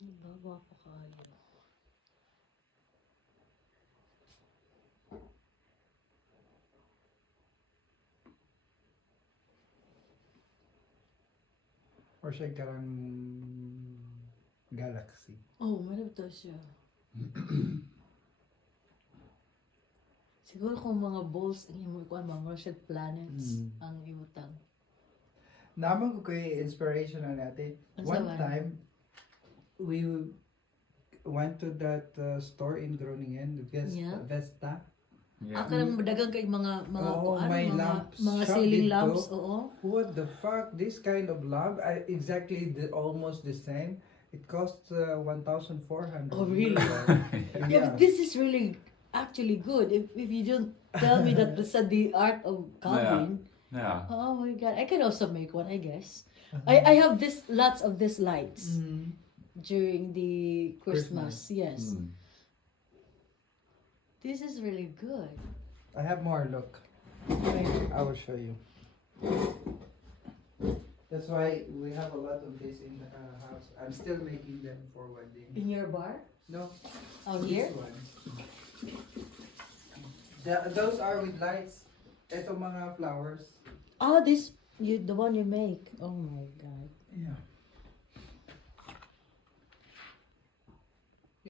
Bawa pa kayo. Or siya karang galaxy. Oh, meron to siya. Siguro kung mga balls ang imo kuan mga Russian planets ang imutang. Naman ko kay inspiration na natin. Ano One sa man? time, we went to that store in Groningen, Yeah. Vesta. Yeah. Akala mo dagang kay mga Oo, kuan, may mga lamps. mga Shop ceiling dito. lamps, oo. What the fuck? This kind of lamp, exactly almost the same. It costs 1,400. Oh, really? Yeah. Yeah, but this is really actually good. If you don't tell me that this is the art of carving. Yeah. Oh my god, I can also make one, I guess. I have lots of these lights during the Christmas. Yes. Mm. This is really good. I have more, look. I will show you. That's why we have a lot of this in the house. I'm still making them for wedding. In your bar? No, Out these here? ones. Those are with lights. Ito mga flowers. Oh, the one you make. Oh my god. Yeah.